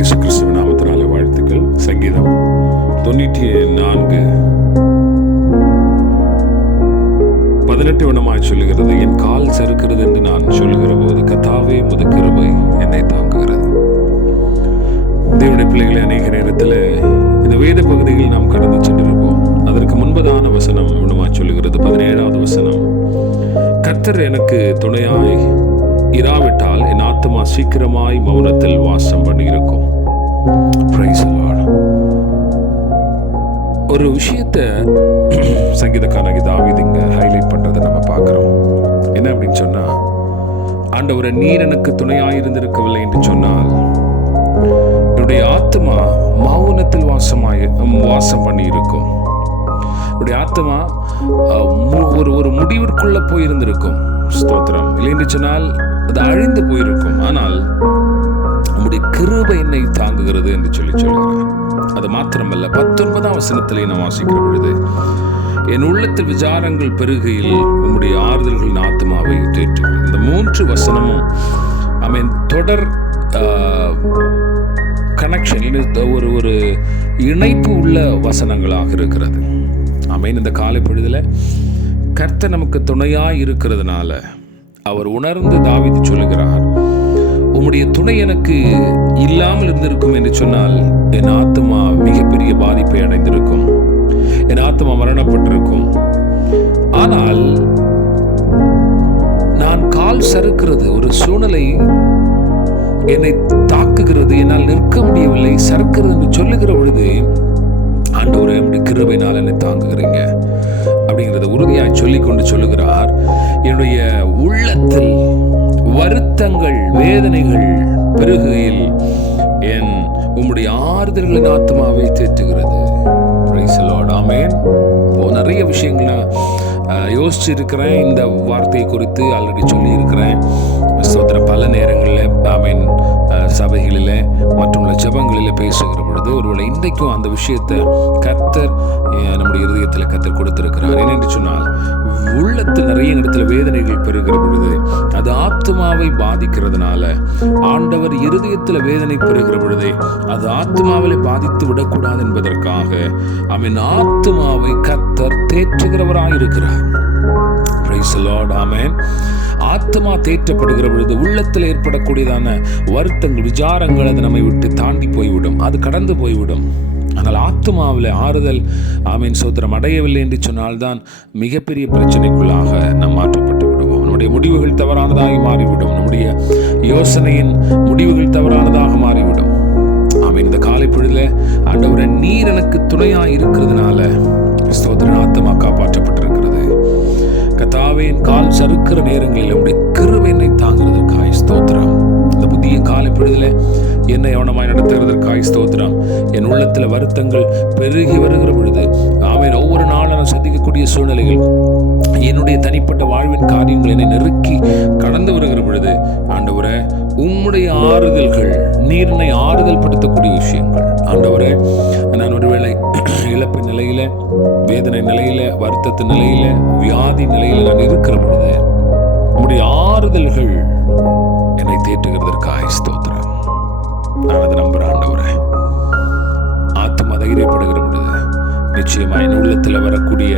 இயேசு கிறிஸ்துவ நாமத்தினால வாழ்த்துக்கள். சங்கீதம் தொண்ணூற்றி நான்கு. பதினெட்டு வண்ணமாய் சொல்லுகிறது என் கால் சறுக்கிறது என்று நான் சொல்லுகிற போது கத்தாவே முத கிருபை என்னை தாங்குகிறது. தேவனுடைய பிள்ளைகளை அநேக நேரத்தில் இந்த வேத பகுதியில் நாம் கடந்து சென்றிருப்போம். அதற்கு முன்பதான வசனம் இவனுமாய் சொல்லுகிறது பதினேழாவது வசனம். கத்தர் எனக்கு துணையாய் இராவிட்டால் ஆத்மா சீக்கிரமாய் மௌனத்தில் வாசம் பண்ணியிருக்கும். ஒரு விஷயத்தை சங்கீதக்காரங்க தாவிதிங்க ஹைலைட் பண்ணுறதை நம்ம பார்க்குறோம். என்ன அப்படின்னு சொன்னா ஆண்டவரை நீர் எனக்கு துணையாய் இருந்திருக்கவில்லை என்று சொன்னால் என்னுடைய ஆத்மா மௌனத்தில் வாசமாய் வாசம் பண்ணி இருக்கும் என்னுடைய ஆத்மா மு- ஒரு ஒரு முடிவிற்குள்ள போயிருந்திருக்கும். ஸ்தோத்திரம். இல்லை என்று சொன்னால் அது அழிந்து போயிருக்கும். ஆனால் உம்முடைய கிருபை என்னை தாங்குகிறது என்று சொல்லி சொல்கிறார் அது மாத்திரமல்ல பத்தொன்பதாம் வசனத்திலே நான் வாசிக்கிற பொழுது என் உள்ளத்தில் விசாரங்கள் பெருகையில் உம்முடைய ஆறுதல்கள் ஆத்மாவை தேற்றுகிறது இந்த மூன்று வசனமும் ஐ மீன் தொடர் கனெக்ஷன் ஒரு ஒரு இணைப்பு உள்ள வசனங்களாக இருக்கிறது. ஐ மீன் இந்த காலை பொழுதில் கர்த்தர் நமக்கு துணையாக இருக்கிறதுனால அவர் உணர்ந்து தாவிது சொல்லுகிறார் உம்முடைய துணை எனக்கு இல்லாமல் இருந்திருக்கும் என்று சொன்னால் என் ஆத்மா மிகப்பெரிய பாதிப்பை அடைந்திருக்கும். என் ஆத்மா மரணப்பட்டிருக்கும். ஆனால் நான் கால் சறுக்கிறது ஒரு சூழ்நிலை என்னை தாக்குகிறது என்னால் நிற்க முடியவில்லை சறுக்கிறது என்று சொல்லுகிற பொழுது ஆண்டவரே உம்முடைய கிருபையினால் என்னை தாங்குகிறீங்க. அப்படிங்கிறத உறுதியாக சொல்லிக்கொண்டு சொல்லுகிறார். என்னுடைய உள்ளத்தில் வருத்தங்கள் வேதனைகள் பெருகையில் என் உம்முடைய ஆறுதல்களின் ஆத்மாவை தேற்றுகிறது. Praise நிறைய விஷயங்களை யோசிச்சு இருக்கிறேன் இந்த வார்த்தையை குறித்து ஆல்ரெடி சொல்லியிருக்கிறேன். இருக்கிறேன் பல நேரங்களில் ஆமீன் சபைகளில் ஜபங்களில் பேசுகிற பொழுது ஒருவேளை இன்றைக்கும் அந்த விஷயத்தை கத்தர் நம்முடைய இருதயத்தில் கத்தர் கொடுத்திருக்கிறார். ஏனென்று சொன்னால் உள்ளத்தில் நிறைய இடத்துல வேதனைகள் பெறுகிற பொழுது அது ஆத்மாவை பாதிக்கிறதுனால ஆண்டவர் இருதயத்தில் வேதனை பெறுகிற பொழுதே அது ஆத்மாவில் பாதித்து விடக்கூடாது என்பதற்காக அவன் ஆத்மாவை கத்தர் தேற்றுகிறவராய் இருக்கிறார் Praise அதிகமாக தேற்றப்படுகிற பொழுது உள்ளத்தில் ஏற்படக்கூடியதான வருத்தங்கள் விசாரங்கள் அது நம்மை விட்டு தாண்டி போய்விடும். அது கடந்து போய்விடும். ஆனால் ஆத்மாவில் ஆறுதல் ஆமீன் சோத்திரம் அடையவில்லை என்று சொன்னால்தான் மிகப்பெரிய பிரச்சனைக்குள்ளாக நாம் மாற்றப்பட்டு விடுவோம். நம்முடைய முடிவுகள் தவறானதாக மாறிவிடும். நம்முடைய யோசனையின் முடிவுகள் தவறானதாக மாறிவிடும். ஆமீன். இந்த காலை பொழுதில் ஆண்டவரே நீர் எனக்கு துணையாக இருக்கிறதுனால சோதரன் ஆத்மா காப்பாற்றப்பட்டிருக்கிறது. கத்தாவேன் கால் சறுக்கிற நேரங்களில் உடைய காலை பொழுதுல என்னை கவனமாய் நடத்துகிறதற்காய் ஸ்தோத்திரம். என் உள்ளத்தில் வருத்தங்கள் பெருகி வருகிற பொழுது ஆமீன் ஒவ்வொரு நாளும் நான் சந்திக்கக்கூடிய சூழ்நிலைகள் என்னுடைய தனிப்பட்ட வாழ்வின் காரியங்கள் என்னை நெருக்கி கடந்து வருகிற பொழுது ஆண்டவரே உம்முடைய ஆறுதல்கள் நீரினை ஆறுதல் படுத்தக்கூடிய விஷயங்கள். ஆண்டவரே நான் ஒருவேளை இழப்பின் நிலையில வேதனை நிலையில வருத்தத்து நிலையில வியாதி நிலையில நான் இருக்கிற பொழுது உம்முடைய ஆறுதல்கள் என்னை தேற்றுகிறதற்காக நிச்சயமா என் உள்ளத்தில் வரக்கூடிய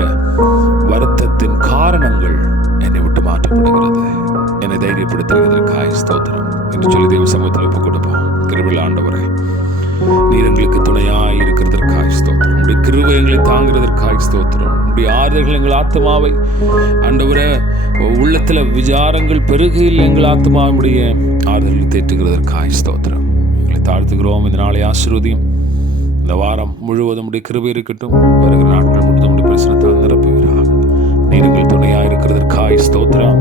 வருத்தத்தின் காரணங்கள் என்னை விட்டு மாற்றப்படுகிறது. என்னை தைரியப்படுத்துகிறதற்காய் ஸ்தோத்திரம் என்று சொல்லி தெய்வ சமூகத்தில் ஒப்புக் கொடுப்போம். கிருவில் ஆண்டவரே நீர் எங்களுக்கு துணையாய் இருக்கிறதற்காய் ஸ்தோத்திரம். உடைய கிருவை எங்களை தாங்கிறதற்காய் ஸ்தோத்திரம். உடைய ஆறுதல்கள் எங்கள் ஆத்மாவை ஆண்டவரே உள்ளத்தில் விசாரங்கள் பெருகையில் எங்கள் ஆத்மாவுடைய ஆறுதல்கள் தேற்றுகிறதற்காய் ஸ்தோத்திரம். எங்களை தாழ்த்துகிறோம். இதனாலே ஆசிர்வதியும். இந்த வாரம் முழுவதும் உடைய கிருபை இருக்கட்டும். வருகிற நாட்கள் முழுவதும் உடைய பிரச்சனத்தால் நிரப்புகிறார் நீர்கள் துணையாக இருக்கிறதற்காய் ஸ்தோத்திரம்.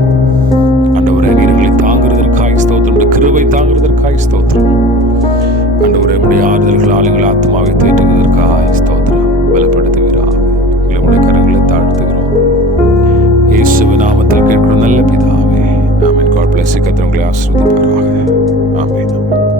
அண்டவரே நீர்களை தாங்குறதற்காய் ஸ்தோத்திரம். உடைய கிருபை தாங்குறதற்காய் ஸ்தோத்திரம். அண்டவரே உடைய ஆறுதல்களால் எங்கள் ஆத்மாவை தேற்றுவதற்காய் ஸ்தோத்திரம். பலப்படுத்துகிறார் உங்களை உடைய கரங்களை தாழ்த்துகிறோம். இயேசுவ நாமத்தில் கேட்கிற நல்ல பிதாவே. ஆமீன். காட் பிளஸ் கத்திரங்களை ஆசிரியப்பாராக ஆமீன் ஆமீன்.